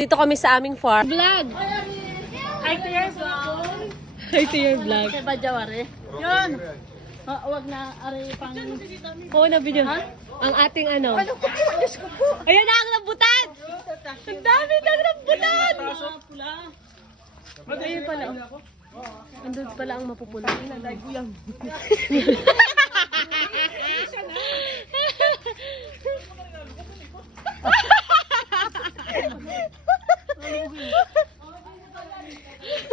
Dito kami sa aming farm. Vlog! Hi to your vlog. Hi to your vlog. Kaya ba jawari? Yun. Wag na ari pang... Oo na video. Ang ating ano. Ayan na ang rambutan! Ang dami ng rambutan! Ayun pala. Andun pala ang mapupula.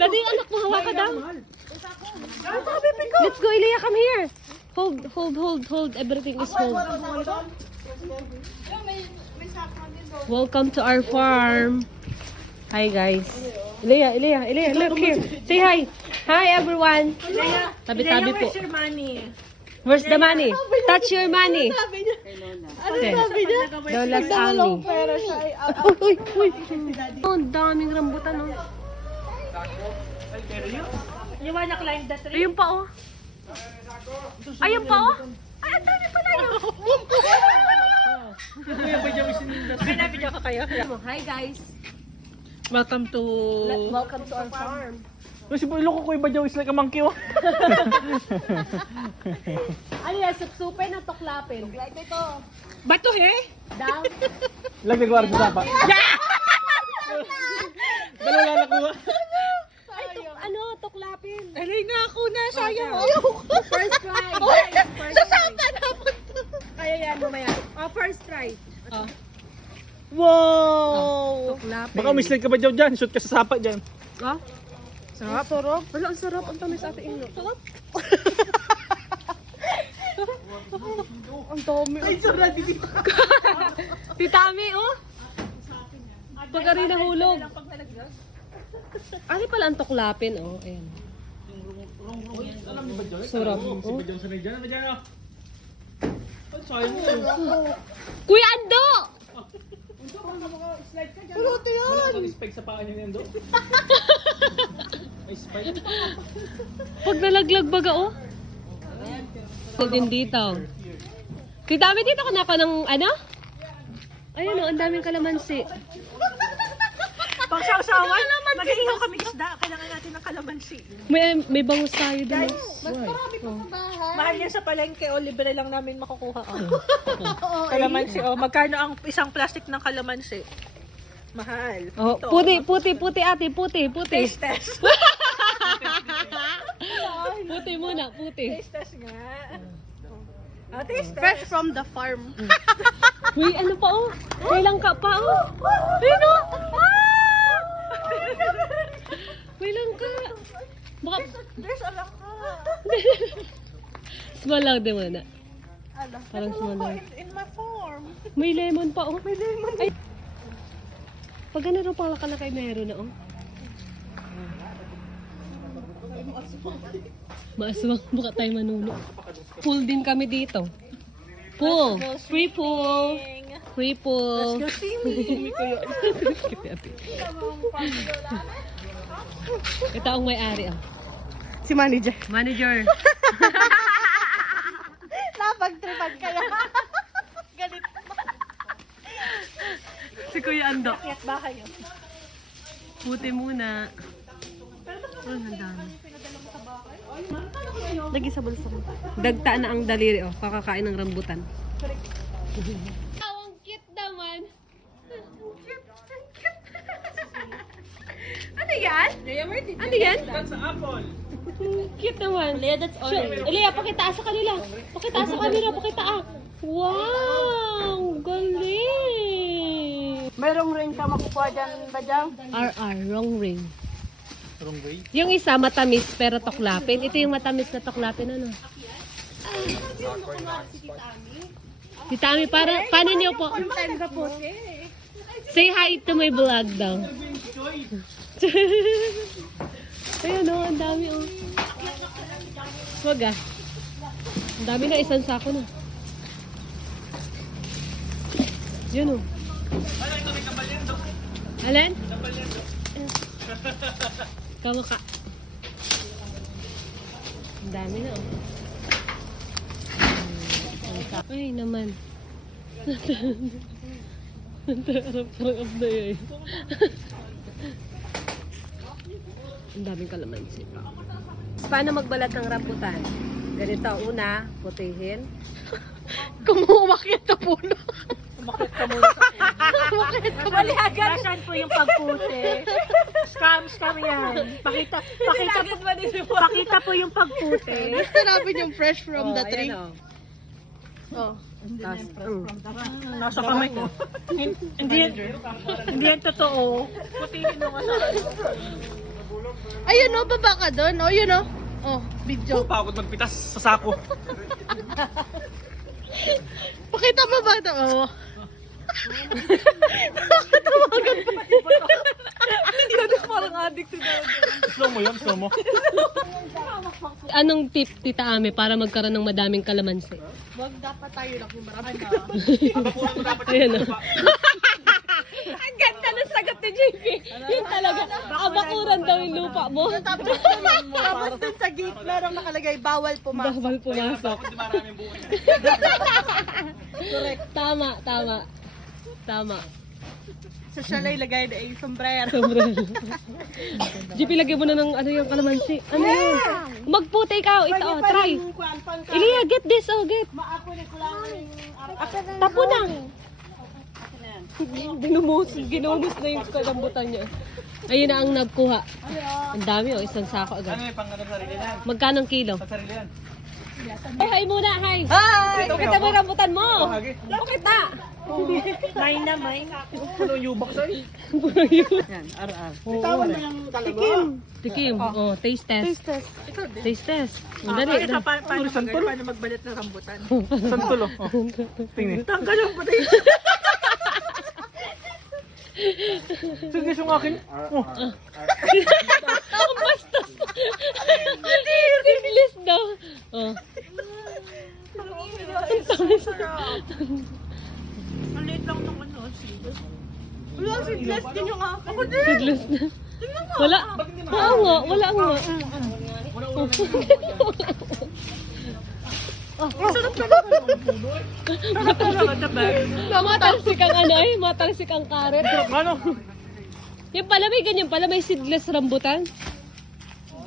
Dali, anak mo, hawa ka daw. Let's go, Ilya, come here. Hold. Everything is hold. Welcome to our farm. Hi, guys. Ilya, look here. Say hi. Hi, everyone. Tabi-tabi po. Where's your money? Where's the money? Touch your money. Ano Okay. sabi niya? Lola's Ami. Pero siya ay... Uy. Oh, ang daming rambutan, oh. You wanna climb the tree? Ayun pa, oh. Ayun pa, oh. Ay, ang dami pala yun. Pinapidyo ka kayo. Hi, guys. Welcome to... Welcome to our farm. Kasi po iloko ko iba daw is like a monkey oh. Ano yan? Supsupin at tuklapin. Bato he? Down. Lagay ko sa pa. Dalawa na kuha. Ay, tuklapin. Alay na ako na. Sayang First try. Sasapa na po. Kaya yan, mamaya. First try. Wow! Tuklapin. Baka mislike ka ba daw dyan? Shoot ka sa sapa dyan. Ah? Sarap. Wala, ang sarap. Ang tamis ate Inyo. Sarap. Ang dami. Ay, sarap. Titami, oh. Pagka rin nahulog. Ano pala ang tuklapin, oh. Ayan. Sarap. Si Bajaw sanay dyan. Ano dyan oh? Ay, sayang mo. Kuya Ando! Puluto yun! Wala kang spike sa paa niya nendo. May spike. Pag nalaglag baga, oh. Din dito. Titami, dito ka na ako ng, ano? Ayun, oh. Ang daming kalamansi. Pang sausawan, mag-ihaw kami isda. Kailangan natin ng kalamansi. May bangus tayo din. Guys, mas marami pa sa bahay. Mahal yan sa palengke o libre lang namin makukuha. Kalamansi o. Magkano ang isang plastic ng kalamansi? Mahal. Oh, Ito. puti ate, puti. Taste test. Puti muna, puti. Taste test nga. Oh, taste test. Fresh from the farm. Uy, ano pa oh? May langka pa oh. Ayun oh. May langka. Baka There's a lang ka. small lang din muna. Parang small lang. In my farm. May lemon pa oh. May lemon. Ay. Pag ano rin pala ka na kay meron na oh. Maaswang baka tayo manuno. Pool din kami dito. Pool. Free pool. Free pool. Ito ang may-ari oh. Si manager. Manager. Napag-tripan kaya. Galit. Si Kuya Ando. Bakit ba kayo? Puti muna. Oh, ang dami. Lagi sa bulsa mo. Dagta na ang daliri oh. Kakakain ng rambutan. Ang cute naman. Ano yan? Ano yan? That's an apple. Cute naman. Leia, that's all. Leia, pakita sa kanila. Pakita sa camera, pakita ah. Wow! Galing! Mayroong ring ka makukuha dyan, Bajaw? RR, wrong ring. Wrong way. Yung isa matamis pero toklapin. Ito yung matamis na toklapin ano. Tita Ami, paano niyo po? Time ka po. Say hi to my vlog daw. Ayun oh, ang dami oh. Wag ah. Ang dami na, isang sako na. Yun oh. Alin? Kamaka. Ang dami na oh. Ay naman. Harap na yun. Ang daming kalamansi pa. Paano magbalat ng rambutan? Ganito, una, putihin. Kumumakit na puno. Umakit ka muna sa puno. Nasaan po yung pagputi? Scam yan. Pakita po yung pagputi. Gusto namin yung fresh from the tree. Ayan, Oh. Tapos, Nasa kamay ko. Hindi yan totoo. Putihin mo nga sa Ayun o, baba ka doon. O, yun o. Oh, video. Pagod magpitas sa sako. Pakita mo ba ito? Oh. parang addict na. Slow mo yun, slow mo. Anong tip, Tita Ame, para magkaroon ng madaming kalamansi? Wag dapat tayo lang yung marami na. Kapakulan mo dapat Ayan, yung oh. Ang ganda ng sagot ni JP. Yun talaga. Abakuran daw yung lupa mo. Tapos dun sa gate, merong nakalagay, bawal pumasok. Bawal pumasok. Di maraming buhay. Tama, tama. Tama. So siya lang ilagay na yung sombrero. Sombrero. JP, lagyan mo na ng ano yung kalamansi. Ano yun? Magputi ikaw. Ito, oh, try. Ilia, get this, oh, get. Tapo na. Ginumus na yung kalambutan niya. Ayun na ang nagkuha. Ang dami, oh, isang sako agad. Ano yung pang ano sarili yan? Magkano ang kilo? Sa sarili yan. Oh, hi muna, hi. Hi! Pakita mo yung rambutan mo. Hagi. Pakita. May na may. Ano yung yubak sa'yo? Tikim. Oh, taste test. Taste test. Ang dali. Pakita paano magbalit ng rambutan. Santulo. Oh. Tingnan. Tanggal yung puti. Sige, yung akin. Oh. Ang bastos. Seedless daw. Oh. Ang liit lang ng ano. Wala, seedless din yung ako. Seedless na. Wala. Oo nga, wala nga. Matalsik ang ano eh, matalsik ang karet. Ano? Yung pala may ganyan pala, may seedless rambutan.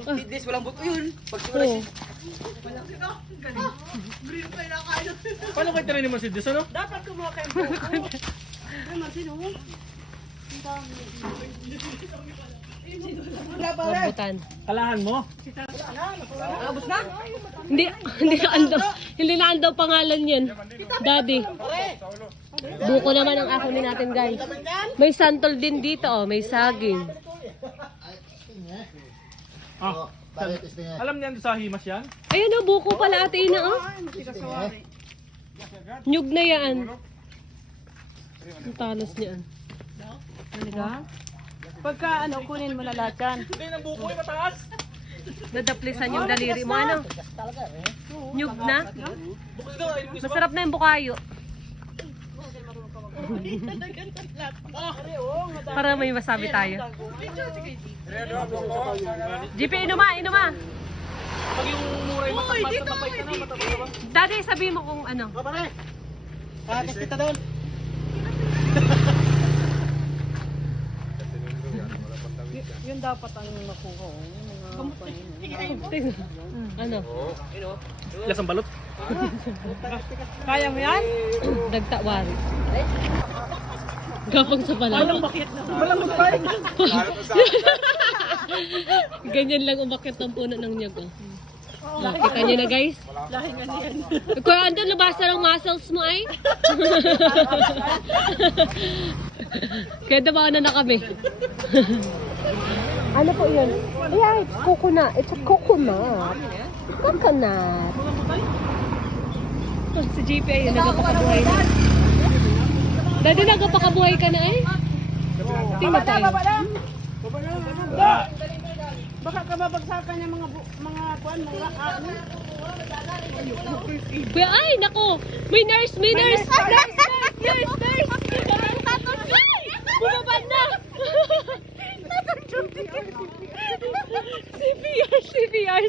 Seedless, walang buto yun. Pag Oh. Paano kayo tinanin mo si Diyos, ano? Dapat kumuha kayo. Rambutan. Kalahan mo? Hindi na andaw pangalan yan. Daddy. Buko naman ang akunin natin, guys. May santol din dito, oh, may saging. Ah. Alam niyan sa himas yan? Ayun oh, buko pala ate ina, oh. Nyug na yan. Ang talas niyan. Talaga? Pagka ano, kunin mo na lahat yan. Hindi, ng buko yung mataas. Nadaplisan yung daliri mo, ano? Nyug na? Bukos daw, ay bukos. Masarap na yung bukayo. Para may masabi tayo. GP, inuma, inuma. Pag yung mura yung matapay ka na, matapay ka ba? Daddy, sabihin mo kung ano. Kakakis kita doon. Yun dapat ang makuha. Ano? Lasang balot. Kaya mo yan? Dagtawari. Gapang sa pala. Ganyan lang umakit ng puno ng nyug. Oh. Kita niyo na, guys? Kuya, andun nabasa ng muscles mo ay? Kaya dabawan na kami. Ano po yun? Yeah, it's coconut. It's a coconut. Coconut. Oh, si JP ayun, nagpapakabuhay na. Daddy, nagpapakabuhay ka na eh. Tingnan tayo. Baka kababagsakan ng mga kuan, mga ano. Kuya, ay, nako. May nurse, may nurse. Nurse. Ay! Bumabad na. CPR.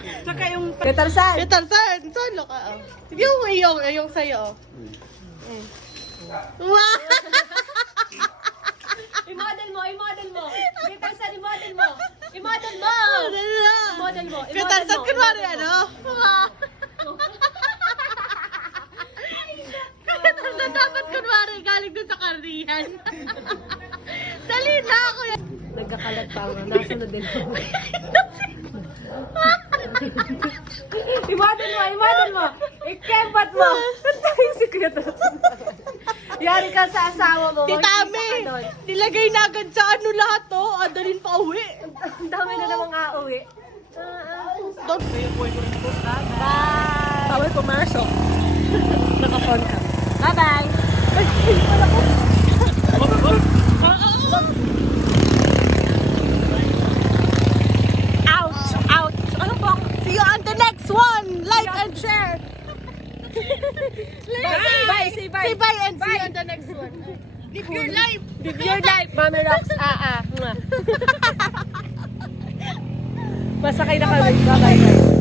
Tsaka yung Katarsan! Tarzan, solo ka. Oh. Yung sa'yo. Oh. Wow! I-model mo! Katarsan, i-model mo! I-model mo! I-model mo! Tarzan, kunwari ano? Tarzan, dapat kunwari galing dun sa karihan. Dali na ako yan. Nagkakalat pa ako. Nasunod din ako. I-model mo! I-kempat mo! Tayo si Kuya Tarzan. Yari ka sa asawa mo. Tita Ami, nilagay na agad sa ano lahat to. Adalin pa uwi. Ang dami na namang auwi. Bye! Bawal pumasok. Naka-phone ka. Bye-bye! Ouch! Ouch! Ano bang? See you on the next one. Like and share. Bye! Say bye! Say bye and see you on the next one. Live your life. Live your life, Mami Rocks. Mwah. Masakay na kami. Bye-bye, guys.